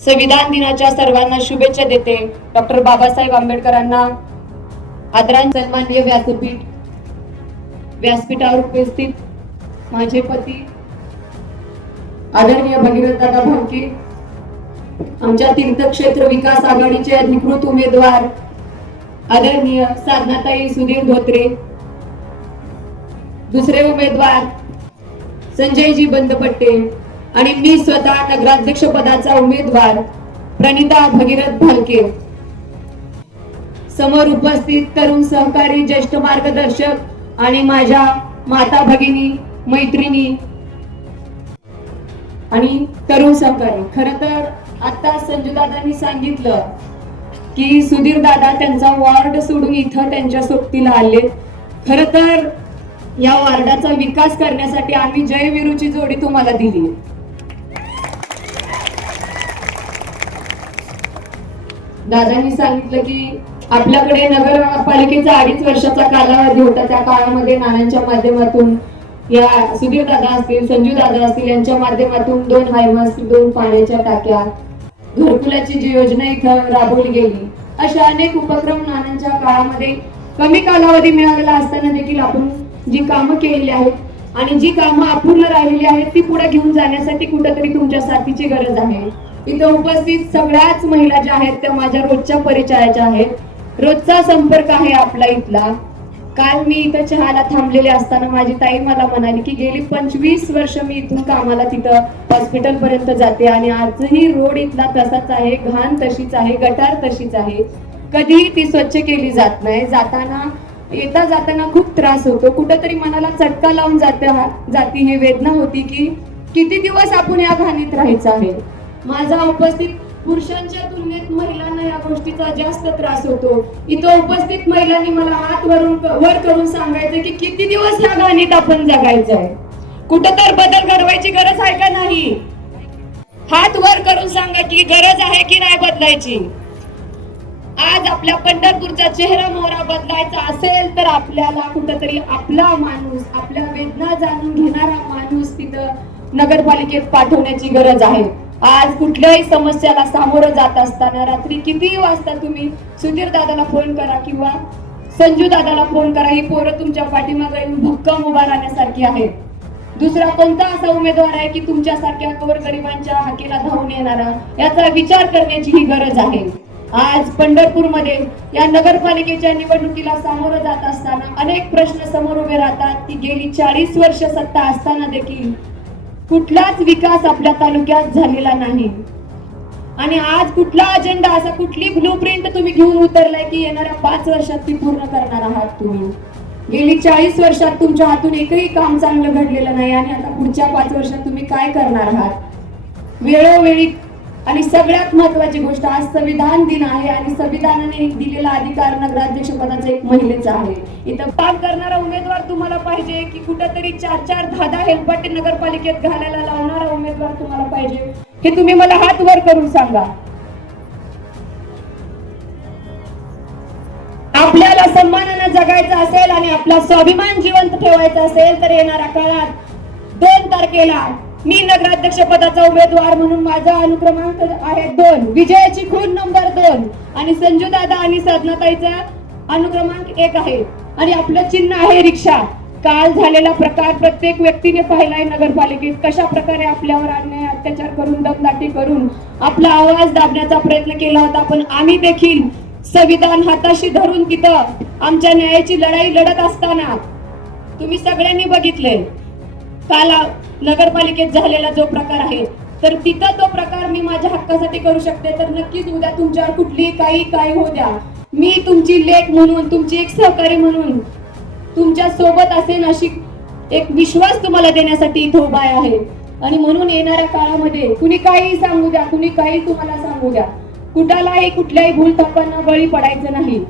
संविधान दिनाच्या सर्वांना शुभेच्छा देते. डॉक्टर बाबासाहेब आंबेडकरांना आदरांजली सन्माननीय व्यासपीठ व्यासपीठावर उपस्थित माझे पती आदरणीय भगीरथदादा भावके आमच्या तीर्थक्षेत्र विकास आघाडीचे अधिकृत उमेदवार आदरणीय साधनाताई सुधीर धोत्रे दुसरे उमेदवार संजयजी बंदपट्टे आणि मी स्वतः नगराध्यक्ष पदाचा उमेदवार प्रणिता भगीरथ भालके. समोर उपस्थित तरुण सहकारी ज्येष्ठ मार्गदर्शक आणि माझ्या माता भगिनी मैत्रिणी आणि तरुण सहकारी. खर तर आता संजूदादांनी सांगितलं की सुधीर दादा त्यांचा वॉर्ड सोडून इथं त्यांच्या सोबतीला आले. खर तर या वॉर्डाचा विकास करण्यासाठी आम्ही जय विरूची जोडी तुम्हाला दिली. दादांनी सांगितलं की आपल्याकडे नगरपालिकेचा अडीच वर्षाचा कालावधी होता. त्या काळामध्ये नाण्यांच्या माध्यमातून या सुधीर दादा असतील संजू दादा असतील यांच्या माध्यमातून दोन हायमास दोन पाण्याच्या टाक्या घरकुलाची जी योजना इथं राबवली गेली अशा अनेक उपक्रम नानांच्या काळामध्ये कमी कालावधी मिळालेला असताना देखील आपण जी कामं केलेली आहेत आणि जी कामं अपूर्ण राहिलेली आहेत ती पुढे घेऊन जाण्यासाठी कुठेतरी तुमच्या साथीची गरज आहे. इथं उपस्थित सगळ्याच महिला ज्या आहेत त्या माझ्या रोजच्या परिचयाच्या आहेत. रोजचा संपर्क आहे आपला इथला. काल मी इथं चहाला थांबलेले असताना माझी ताई मला म्हणाली की गेली पंचवीस वर्ष मी इथून कामाला तिथं हॉस्पिटल पर्यंत जाते आणि आजही रोड इथला तसाच आहे घाण तशीच आहे गटार तशीच आहे. कधीही ती स्वच्छ केली जात नाही. जाताना येता जाताना खूप त्रास होतो. कुठंतरी मनाला चटका लावून जाते जाती ही वेदना होती की किती दिवस आपण या घाणीत राहायचं आहे? माझा उपस्थित पुरुषांच्या तुलनेत महिलांना या गोष्टीचा जास्त त्रास होतो. इथं उपस्थित महिलांनी मला हात वरून वर करून सांगायचं की किती दिवस या घाणीत आपण जगायचं आहे कुठं तर बदल घडवायची गरज आहे का नाही? हात वर करून सांगा की गरज आहे की नाही बदलायची? आज आपल्या पंढरपूरचा चेहरा मोहरा बदलायचा असेल तर आपल्याला कुठंतरी आपला माणूस आपल्या वेदना जाणून घेणारा माणूस तिथं नगरपालिकेत पाठवण्याची गरज आहे. आज कुठल्याही समस्याला सामोरं जात असताना रात्री कितीही वाजता तुम्ही सुधीर दादाला फोन करा किंवा संजू दादाला फोन करा? ही पोरं तुमच्या पाठीमागे येऊन भक्कम उभा राहण्यासारखी आहे दुसरा कोणता असा उमेदवार आहे की तुमच्यासारख्या गोरगरिबांच्या हाकेला धावून येणारा? याचा विचार करण्याची ही गरज आहे. आज पंढरपूरमध्ये या नगरपालिकेच्या निवडणुकीला सामोरं जात असताना अनेक प्रश्न समोर उभे राहतात. की गेली चाळीस वर्ष सत्ता असताना देखील कुठलाच विकास आपल्या तालुक्यात झालेला नाही. आणि आज कुठला अजेंडा असा कुठली ब्लू प्रिंट तुम्ही घेऊन उतरलाय की येणाऱ्या पाच वर्षात ती पूर्ण करणार आहात तुम्ही? गेली चाळीस वर्षात तुमच्या हातून एकही काम चांगलं घडलेलं नाही आणि आता पुढच्या पाच वर्षात तुम्ही काय करणार आहात? वेळोवेळी आणि सगळ्यात महत्वाची गोष्ट आज संविधान दिन आहे आणि संविधानाने दिलेला अधिकार नगराध्यक्ष पदाचा एक महिलेचा आहे. इथं काम करणारा उमेदवार तुम्हाला पाहिजे की कुठंतरी चार चार दहा दहा हेलपट्टे नगरपालिकेत घालायला लावणारा उमेदवार तुम्हाला पाहिजे हे तुम्ही मला हात वर करून सांगा. आपल्याला सन्मानानं जगायचं असेल आणि आपला स्वाभिमान जिवंत ठेवायचा असेल तर येणाऱ्या काळात दोन तारखेला मी नगराध्यक्ष पदाचा उमेदवार म्हणून माझा अनुक्रमांक आहे दोन. विजयाची खून नंबर दोन. आणि संजू दादा आणि साधनाताईचा अनुक्रमांक एक आहे. आणि आपलं चिन्ह आहे रिक्षा. काल झालेला प्रकार प्रत्येक व्यक्तीने पाहिलाय नगरपालिकेत. कशा प्रकारे आपल्यावर अन्याय अत्याचार करून दमदाटी करून आपला आवाज दाबण्याचा प्रयत्न केला होता पण आम्ही देखील संविधान हाताशी धरून तिथं आमच्या न्यायाची लढाई लढत असताना तुम्ही सगळ्यांनी बघितले काल नगरपालिकेत झालेला जो प्रकार आहे तर तिथं तो प्रकार मी माझ्या हक्कासाठी करू शकते. तर नक्कीच उद्या तुमच्यावर कुठलीही काही काही होऊ द्या. मी तुमची लेख म्हणून तुमची एक सहकारी म्हणून तुमच्यासोबत असेन अशी एक विश्वास तुम्हाला देण्यासाठी इथं उभा आहे. आणि म्हणून येणाऱ्या काळामध्ये कुणी काही सांगू द्या कुणी काही तुम्हाला सांगू द्या. कुठालाही कुठल्याही भूल थप्पांना बळी पडायचं नाही.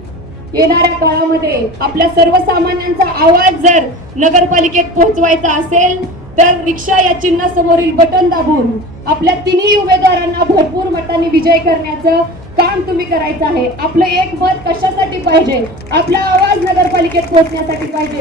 येणाऱ्या काळामध्ये आपल्या सर्वसामान्यांचा आवाज जर नगरपालिकेत पोहोचवायचा असेल तर रिक्षा या चिन्हासमोरील बटन दाबून आपल्या तिन्ही उमेदवारांना भरपूर मतांनी विजय करण्याचं काम तुम्ही करायचं आहे. आपलं एक मत कशासाठी पाहिजे? आपला आवाज नगरपालिकेत पोहोचण्यासाठी पाहिजे.